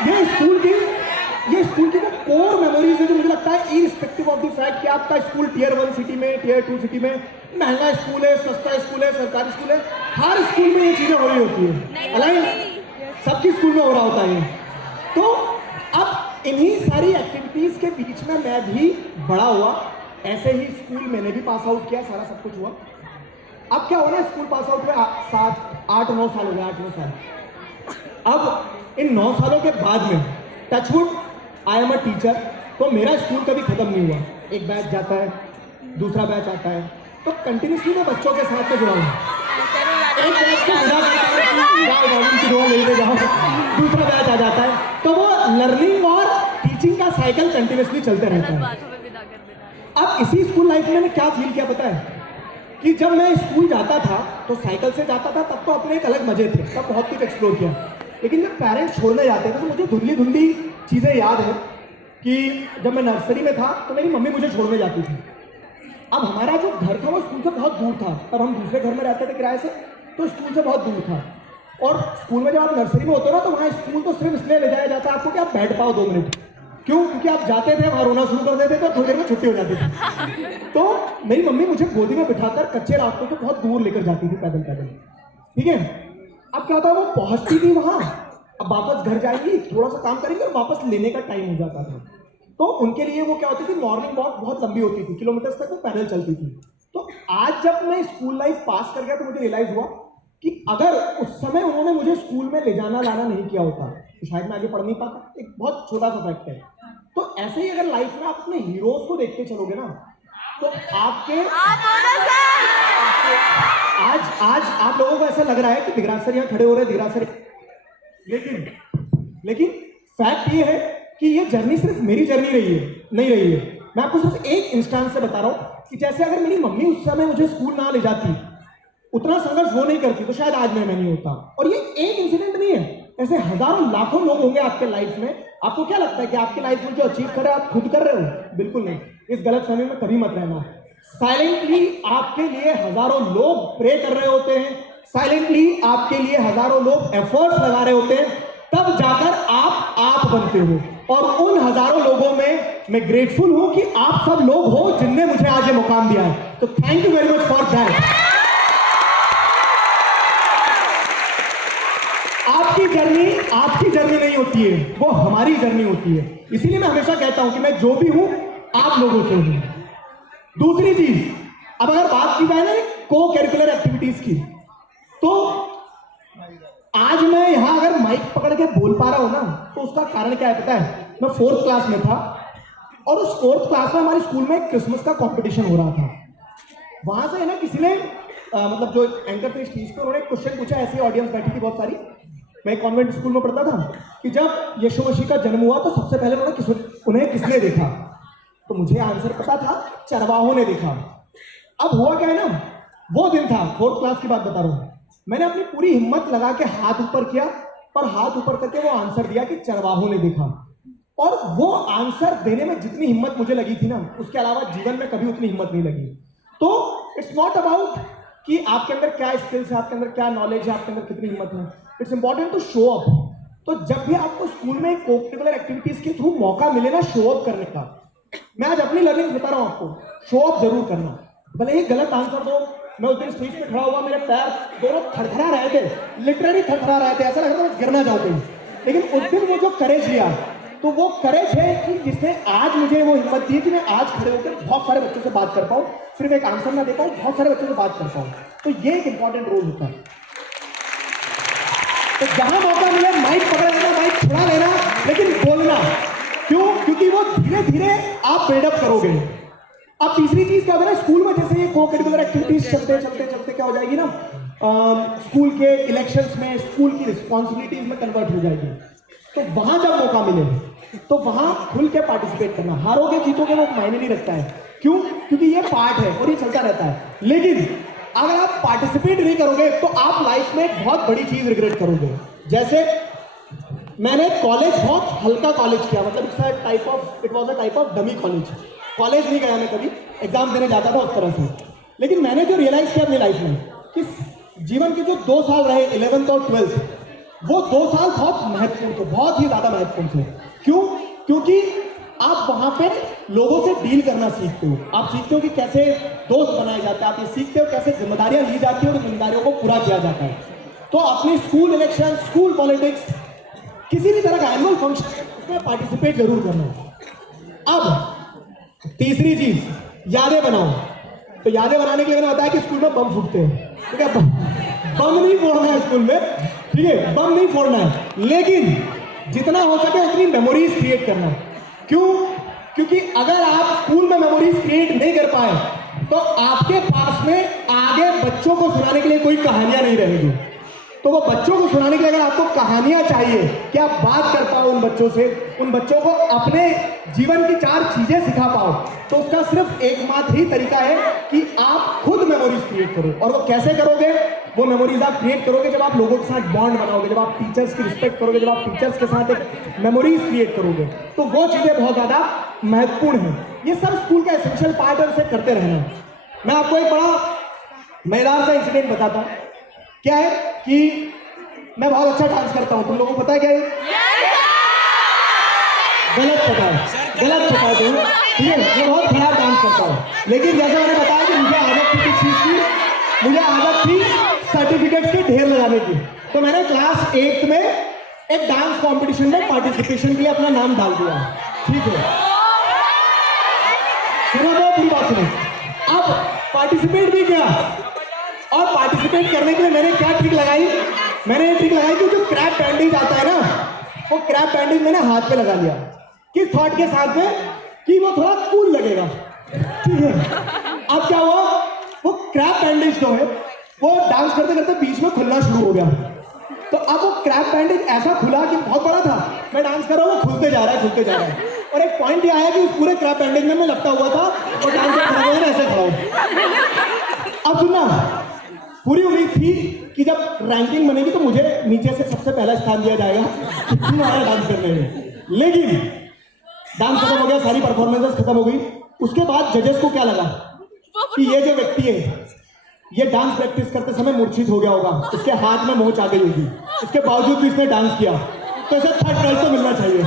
ये स्कूल की वो कोर मेमोरीज है जो मुझे लगता है इररिस्पेक्टिव ऑफ द फैक्ट कि आपका स्कूल टियर 1 सिटी में, टियर 2 सिटी में, महंगा स्कूल है, सस्ता स्कूल है, सरकारी स्कूल है, हर स्कूल में ये चीजें हो रही होती है, अलाइन सबकी स्कूल में हो रहा होता है। तो अब इन्हीं सारी एक्टिविटीज के बीच में मैं भी बड़ा हुआ, ऐसे ही स्कूल मैंने भी पास आउट किया, सारा सब कुछ हुआ। अब क्या हो रहा है, स्कूल पास आउट में 8-9 साल हो गए, 8-9 साल। अब इन 9 सालों के बाद में touchwood I am a teacher, तो मेरा स्कूल कभी खत्म नहीं हुआ। एक बैच जाता है, दूसरा बैच आता है, तो कंटिन्यूसली मैं बच्चों के साथ में जुड़ा हूँ। एक बैच को विदा जाओ, दूसरा बैच आ जाता है, तो वो लर्निंग और टीचिंग का साइकिल कंटिन्यूसली चलते रहता है। अब इसी स्कूल लाइफ में मैंने क्या फील किया पता है, कि जब मैं स्कूल जाता था तो साइकिल से जाता था, तब तो अपने एक अलग मजे थे, तब बहुत कुछ एक्सप्लोर किया। लेकिन जब पेरेंट्स छोड़ने जाते थे तो मुझे धुंधली धुंधली चीज़ें याद है कि जब मैं नर्सरी में था तो मेरी मम्मी मुझे छोड़ने जाती थी। अब हमारा जो घर था वो स्कूल से बहुत दूर था, तब हम दूसरे घर में रहते थे किराए से, तो स्कूल से बहुत दूर था। और स्कूल में जब आप नर्सरी में होते हो ना, तो वहाँ स्कूल तो सिर्फ इसलिए ले जाया जाता है आपको कि आप बैठ पाओ 2 मिनट। क्यों? क्योंकि आप जाते थे, वहाँ रोना शुरू कर देते थे, तो थोड़ी देर में छुट्टी हो जाती थी। तो मेरी मम्मी मुझे गोदी में बिठाकर कच्चे रास्तों से बहुत दूर लेकर जाती थी, पैदल पैदल, ठीक है। अब क्या होता, वो पहुंचती थी वहाँ, अब वापस घर जाएंगी, थोड़ा सा काम करेंगे और वापस लेने का टाइम हो जाता था। तो उनके लिए वो क्या होती थी, मॉर्निंग वॉक बहुत लंबी होती थी, किलोमीटर तक वो पैदल चलती थी। तो आज जब मैं स्कूल लाइफ पास कर गया तो मुझे रियलाइज हुआ कि अगर उस समय उन्होंने मुझे स्कूल में ले जाना लाना नहीं किया होता तो शायद मैं आगे पढ़ नहीं पाता। एक बहुत छोटा सा फैक्ट है। तो ऐसे ही अगर लाइफ में आप अपने हीरोज को देखते चलोगे ना, तो आपके आज आप लोगों को ऐसा लग रहा है कि दिगराज सर यहाँ खड़े हो रहे हैं, दिगराज सर, लेकिन फैक्ट ये है कि ये जर्नी सिर्फ मेरी जर्नी नहीं रही है। मैं आपको सिर्फ एक इंस्टेंस से बता रहा हूँ कि जैसे अगर मेरी मम्मी उस समय मुझे स्कूल ना ले जाती, उतना संघर्ष वो नहीं करती, तो शायद आज मैं नहीं होता। और ये एक इंसिडेंट नहीं है, ऐसे हजारों लाखों लोग होंगे आपके लाइफ में। आपको क्या लगता है कि आपकी लाइफ में जो अचीव कर रहे हो आप खुद कर रहे हो? बिल्कुल नहीं। इस गलत फहमी में कभी मत रहना। साइलेंटली आपके लिए हजारों लोग प्रे कर रहे होते हैं, साइलेंटली आपके लिए हजारों लोग एफर्ट्स लगा रहे होते हैं, तब जाकर आप बनते हो। और उन हजारों लोगों में मैं ग्रेटफुल हूं कि आप सब लोग हो जिनने मुझे आज ये मुकाम दिया है। तो thank you very much for that. आपकी जर्नी नहीं होती है, वो हमारी जर्नी होती है। इसीलिए मैं हमेशा कहता हूं कि मैं जो भी हूं आप लोगों से हूं। दूसरी चीज, अब अगर बात की जाए ना को करिकुलर एक्टिविटीज की, तो आज मैं यहां अगर माइक पकड़ के बोल पा रहा हूं ना, तो उसका कारण क्या है पता है? मैं 4th क्लास में था और उस 4th क्लास में हमारे स्कूल में क्रिसमस का कंपटीशन हो रहा था। वहां से है ना किसी ने मतलब जो एंकर थे स्टेज पे, उन्होंने क्वेश्चन पूछा, ऐसी ऑडियंस बैठी थी बहुत सारी। मैं कॉन्वेंट स्कूल में पढ़ता था कि जब यीशु मसीह का जन्म हुआ तो सबसे पहले उन्हें किसने देखा? तो मुझे आंसर पता था, चरवाहों ने देखा। अब हुआ क्या है ना, वो दिन था, 4th क्लास की बात बता रहा हूं, मैंने अपनी पूरी हिम्मत लगा के हाथ ऊपर किया, पर हाथ ऊपर करके वो आंसर दिया कि चरवाहों ने देखा। और वो आंसर देने में जितनी हिम्मत मुझे लगी थी ना, उसके अलावा जीवन में कभी उतनी हिम्मत नहीं लगी। तो इट्स नॉट अबाउट कि आपके अंदर क्या स्किल्स है, आपके अंदर क्या नॉलेज है, आपके अंदर कितनी हिम्मत है। It's important to show up. तो जब भी आपको स्कूल में को-करिकुलर एक्टिविटीज के थ्रू मौका मिले ना शो अप करने का, मैं आज अपनी लर्निंग बता रहा हूं आपको, शो अप जरूर करना। भले ही गलत आंसर दो। मैं उस दिन स्टेज पे खड़ा हुआ, मेरे पैर दोनों थरथरा रहे थे, लिटरली थरथरा रहे थे, ऐसा लग रहा था मैं गिरना चाहूँ कहीं। लेकिन उस दिन वो जो करेज लिया, तो वो करेज है कि जिसने आज मुझे वो हिम्मत दी कि मैं आज खड़े होकर बहुत सारे बच्चों से बात कर पाऊँ, सिर्फ एक आंसर ना दे पाऊँ, बहुत सारे बच्चों से बात कर पाऊँ। तो ये एक इंपॉर्टेंट रोल होता है। तो जहां मौका मिले माइक पकड़ लेना, माइक छुड़ा लेना, लेकिन बोलना। क्यों? क्योंकि वो धीरे धीरे आप बिल्डअप करोगे। अब तीसरी चीज क्या होगा ना, स्कूल में जैसे ये को करिकुलर एक्टिविटीज चलते क्या हो जाएगी ना, स्कूल के इलेक्शंस में, स्कूल की रिस्पॉन्सिबिलिटीज में कन्वर्ट हो जाएगी। तो वहां जब मौका मिले तो वहां खुल के पार्टिसिपेट करना। हारोगे जीतोगे वो मायने नहीं रखता है। क्यों? क्योंकि ये पार्ट है और ये चलता रहता है। लेकिन अगर आप पार्टिसिपेट नहीं करोगे तो आप लाइफ में एक बहुत बड़ी चीज रिग्रेट करोगे। जैसे मैंने कॉलेज बहुत हल्का कॉलेज किया, मतलब it was a type of dummy college नहीं गया मैं कभी, एग्जाम देने जाता था उस तरह से। लेकिन मैंने जो रियलाइज किया अपनी लाइफ में कि जीवन के जो 2 साल रहे 11th और 12th, वो 2 साल बहुत महत्वपूर्ण थे, बहुत ही ज्यादा महत्वपूर्ण थे। क्यों? क्योंकि आप वहां पे लोगों से डील करना सीखते हो, आप सीखते हो कि कैसे दोस्त बनाए जाते हैं, आप ये सीखते हो कैसे जिम्मेदारियां ली जाती है और जिम्मेदारियों को पूरा किया जाता है। तो अपनी स्कूल इलेक्शन, स्कूल पॉलिटिक्स, किसी भी तरह का एनुअल फंक्शन उसमें पार्टिसिपेट जरूर करना है। अब तीसरी चीज, यादें बनाओ। तो यादें बनाने के लिए मैंने बताया कि स्कूल में बम फूटते हैं, ठीक है? बम नहीं फोड़ना है स्कूल में, ठीक है? बम नहीं फोड़ना है, लेकिन जितना हो सके उतनी मेमोरीज क्रिएट करना। क्यों? क्योंकि अगर आप स्कूल में मेमोरीज क्रिएट नहीं कर पाए तो आपके पास में आगे बच्चों को सुनाने के लिए कोई कहानियां नहीं रहेगी। तो वो बच्चों को सुनाने के लिए अगर आपको कहानियां चाहिए कि आप बात कर पाओ उन बच्चों से, उन बच्चों को अपने जीवन की 4 चीजें सिखा पाओ, तो उसका सिर्फ एकमात्र ही तरीका है कि आप खुद मेमोरीज क्रिएट करो। और वो कैसे करोगे? वो मेमोरीज आप क्रिएट करोगे जब आप लोगों के साथ बॉन्ड बनाओगे, जब आप टीचर्स की रिस्पेक्ट करोगे, जब आप टीचर्स के साथ एक मेमोरीज क्रिएट करोगे। तो वो चीजें बहुत ज्यादा महत्वपूर्ण है। ये सब स्कूल का एसेंशियल पार्ट है, उसे करते रहना। मैं आपको एक बड़ा मजेदार सा इंसिडेंट बताता हूँ। क्या है कि मैं बहुत अच्छा डांस करता हूँ, तुम लोगों को पता है क्या है? गलत पता है, गलत पता है तुम्हें, ठीक है? मैं बहुत खराब डांस करता हूँ, लेकिन जैसे मैंने बताया कि मुझे आदत थी किस चीज की, मुझे आदत थी सर्टिफिकेट्स के ढेर लगाने की। तो मैंने क्लास 8 में एक डांस कंपटीशन में पार्टिसिपेशन के लिए अपना नाम डाल दिया, ठीक है? सुनो तो पूरी बात सुनो। अब पार्टिसिपेट भी किया, और पार्टिसिपेट करने के लिए मैंने क्या ट्रिक लगाई? मैंने ये ट्रिक लगाई कि जो क्रैप बैंडेज आता है ना, वो क्रैप बैंडेज मैंने हाथ पे लगा लिया। किस थॉट के साथ में? कि वो थोड़ा कूल लगेगा, ठीक है? अब क्या हुआ? वो क्रैप बैंडेज जो है वो डांस करते करते बीच में खुलना शुरू हो गया। तो अब वो क्रैप बैंडेज ऐसा खुला कि बहुत बड़ा था, मैं डांस कर रहा हूँ, वो खुलते जा रहा है, खुलते जा रहा है। और एक पॉइंट ये आया कि उस पूरे क्रैप बैंडेज में मैं लपटा हुआ था और डांस ऐसे खड़ा हूँ। अब सुनना, पूरी उम्मीद थी कि जब रैंकिंग बनेगी तो मुझे नीचे से सबसे पहला स्थान दिया जाएगा हमारा डांस करने में। लेकिन डांस खत्म हो गया, सारी परफॉर्मेंसेस खत्म हो गई। उसके बाद जजेस को क्या लगा कि ये जो व्यक्ति है ये डांस प्रैक्टिस करते समय मूर्छित हो गया होगा, इसके हाथ में मोच आ गई होगी, इसके बावजूद भी इसने डांस किया, तो इसे 3rd प्राइज तो मिलना चाहिए।